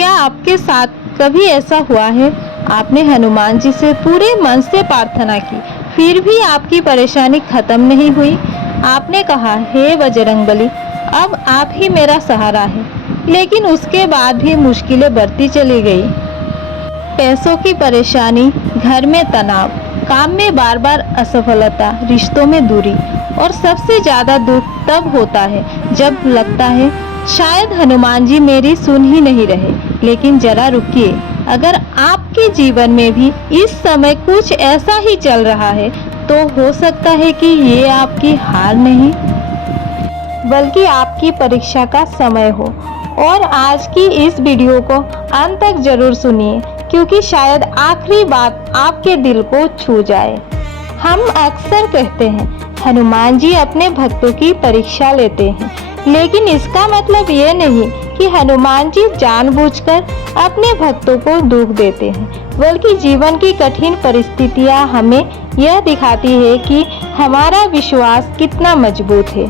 क्या आपके साथ कभी ऐसा हुआ है, आपने हनुमान जी से पूरे मन से प्रार्थना की, फिर भी आपकी परेशानी खत्म नहीं हुई? आपने कहा, हे बजरंगबली, अब आप ही मेरा सहारा है, लेकिन उसके बाद भी मुश्किलें बढ़ती चली गई। पैसों की परेशानी, घर में तनाव, काम में बार बार असफलता, रिश्तों में दूरी, और सबसे ज्यादा दुख तब होता है जब लगता है शायद हनुमान जी मेरी सुन ही नहीं रहे। लेकिन जरा रुकिए, अगर आपके जीवन में भी इस समय कुछ ऐसा ही चल रहा है तो हो सकता है कि ये आपकी हार नहीं बल्कि आपकी परीक्षा का समय हो। और आज की इस वीडियो को अंत तक जरूर सुनिए, क्योंकि शायद आखिरी बात आपके दिल को छू जाए। हम अक्सर कहते हैं हनुमान जी अपने भक्तों की परीक्षा लेते हैं, लेकिन इसका मतलब ये नहीं कि हनुमान जी जानबूझकर अपने भक्तों को दुख देते हैं, बल्कि जीवन की कठिन परिस्थितियां हमें यह दिखाती है कि हमारा विश्वास कितना मजबूत है।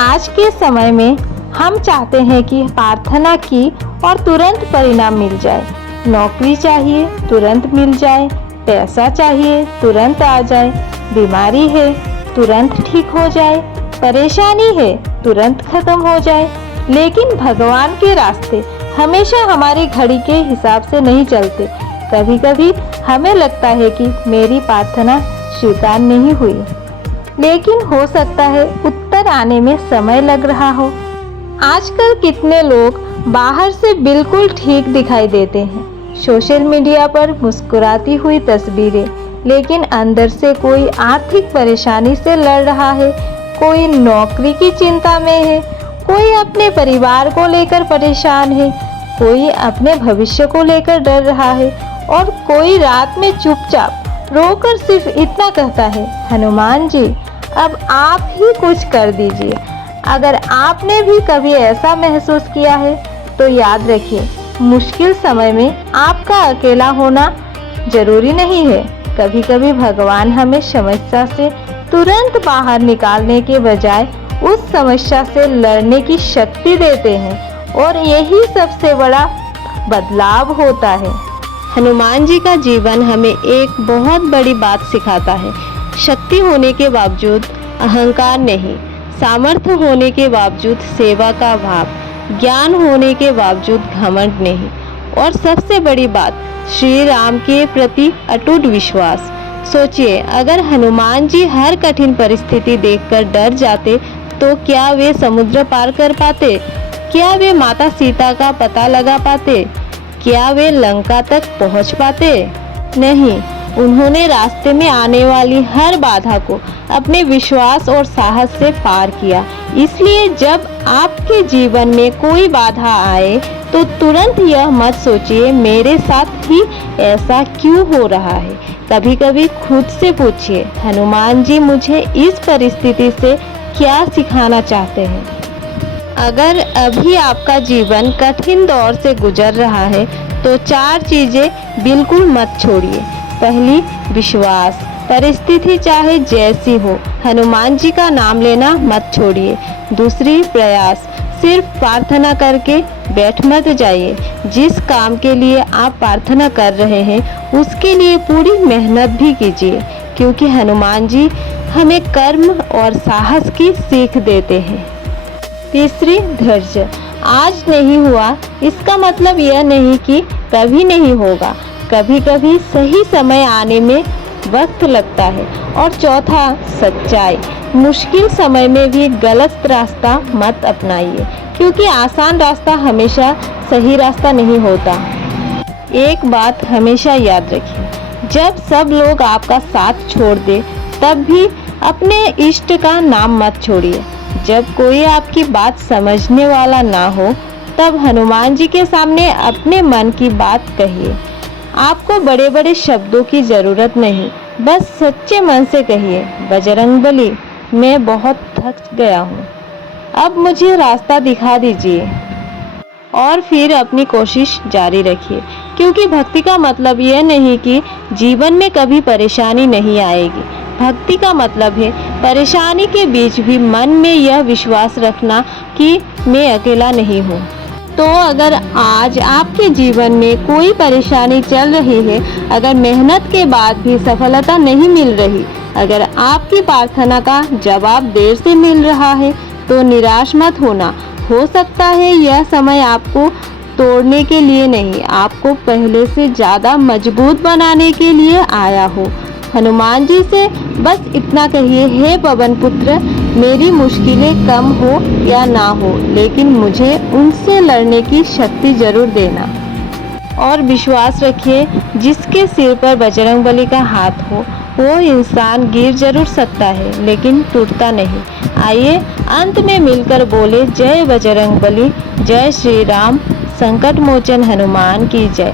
आज के समय में हम चाहते हैं कि प्रार्थना की और तुरंत परिणाम मिल जाए। नौकरी चाहिए, तुरंत मिल जाए। पैसा चाहिए, तुरंत आ जाए। बीमारी है, तुरंत ठीक हो जाए। परेशानी है, तुरंत खत्म हो जाए। लेकिन भगवान के रास्ते हमेशा हमारी घड़ी के हिसाब से नहीं चलते। कभी कभी हमें लगता है कि मेरी प्रार्थना स्वीकार नहीं हुई, लेकिन हो सकता है उत्तर आने में समय लग रहा हो। आजकल कितने लोग बाहर से बिल्कुल ठीक दिखाई देते हैं, सोशल मीडिया पर मुस्कुराती हुई तस्वीरें, लेकिन अंदर से कोई आर्थिक परेशानी से लड़ रहा है, कोई नौकरी की चिंता में है, कोई अपने परिवार को लेकर परेशान है, कोई अपने भविष्य को लेकर डर रहा है, और कोई रात में चुपचाप रोकर सिर्फ इतना कहता है, हनुमान जी अब आप ही कुछ कर दीजिए। अगर आपने भी कभी ऐसा महसूस किया है तो याद रखिए, मुश्किल समय में आपका अकेला होना जरूरी नहीं है। कभी कभी भगवान हमें समस्या से तुरंत बाहर निकालने के बजाय उस समस्या से लड़ने की शक्ति देते हैं, और यही सबसे बड़ा बदलाव होता है। हनुमान जी का जीवन हमें एक बहुत बड़ी बात सिखाता है। शक्ति होने के बावजूद अहंकार नहीं, सामर्थ्य होने के बावजूद सेवा का भाव, ज्ञान होने के बावजूद घमंड नहीं, और सबसे बड़ी बात श्री राम के प्रति अटूट विश्वास। सोचिए, अगर हनुमान जी हर कठिन परिस्थिति देखकर डर जाते तो क्या वे समुद्र पार कर पाते? क्या वे माता सीता का पता लगा पाते? क्या वे लंका तक पहुंच पाते? नहीं, उन्होंने रास्ते में आने वाली हर बाधा को अपने विश्वास और साहस से पार किया। इसलिए जब आपके जीवन में कोई बाधा आए तो तुरंत यह मत सोचिए मेरे साथ ही ऐसा क्यों हो रहा है। कभी कभी खुद से पूछिए, हनुमान जी मुझे इस परिस्थिति से क्या सिखाना चाहते हैं? अगर अभी आपका जीवन कठिन दौर से गुजर रहा है तो 4 चीजें बिल्कुल मत छोड़िए। पहली, विश्वास। परिस्थिति चाहे जैसी हो, हनुमान जी का नाम लेना मत छोड़िए। दूसरी, प्रयास। सिर्फ प्रार्थना करके बैठ मत जाइए। जिस काम के लिए आप प्रार्थना कर रहे हैं उसके लिए पूरी मेहनत भी कीजिए, क्योंकि हनुमान जी हमें कर्म और साहस की सीख देते हैं। तीसरी, धैर्य। आज नहीं हुआ इसका मतलब यह नहीं कि कभी नहीं होगा। कभी कभी सही समय आने में वक्त लगता है। और चौथा, सच्चाई। मुश्किल समय में भी गलत रास्ता मत अपनाइए, क्योंकि आसान रास्ता हमेशा सही रास्ता नहीं होता। एक बात हमेशा याद रखिए, जब सब लोग आपका साथ छोड़ दे तब भी अपने इष्ट का नाम मत छोड़िए। जब कोई आपकी बात समझने वाला ना हो तब हनुमान जी के सामने अपने मन की बात कहिए। आपको बड़े बड़े शब्दों की जरूरत नहीं, बस सच्चे मन से कहिए, बजरंगबली मैं बहुत थक गया हूँ, अब मुझे रास्ता दिखा दीजिए। और फिर अपनी कोशिश जारी रखिए, क्योंकि भक्ति का मतलब यह नहीं कि जीवन में कभी परेशानी नहीं आएगी। भक्ति का मतलब है परेशानी के बीच भी मन में यह विश्वास रखना कि मैं अकेला नहीं हूँ। तो अगर आज आपके जीवन में कोई परेशानी चल रही है, अगर मेहनत के बाद भी सफलता नहीं मिल रही, अगर आपकी प्रार्थना का जवाब देर से मिल रहा है, तो निराश मत होना। हो सकता है यह समय आपको तोड़ने के लिए नहीं, आपको पहले से ज़्यादा मजबूत बनाने के लिए आया हो। हनुमान जी से बस इतना कहिए, हे पवन पुत्र, मेरी मुश्किलें कम हो या ना हो, लेकिन मुझे उनसे लड़ने की शक्ति जरूर देना। और विश्वास रखिए, जिसके सिर पर बजरंगबली का हाथ हो, वो इंसान गिर जरूर सकता है लेकिन टूटता नहीं। आइए अंत में मिलकर बोले, जय बजरंगबली, जय श्री राम, संकट मोचन हनुमान की जय।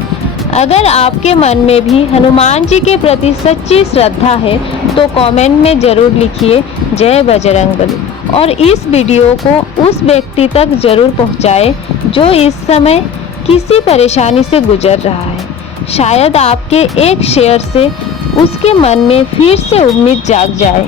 अगर आपके मन में भी हनुमान जी के प्रति सच्ची श्रद्धा है तो कमेंट में जरूर लिखिए जय बजरंगबली, और इस वीडियो को उस व्यक्ति तक जरूर पहुंचाएं जो इस समय किसी परेशानी से गुजर रहा है। शायद आपके एक शेयर से उसके मन में फिर से उम्मीद जाग जाए।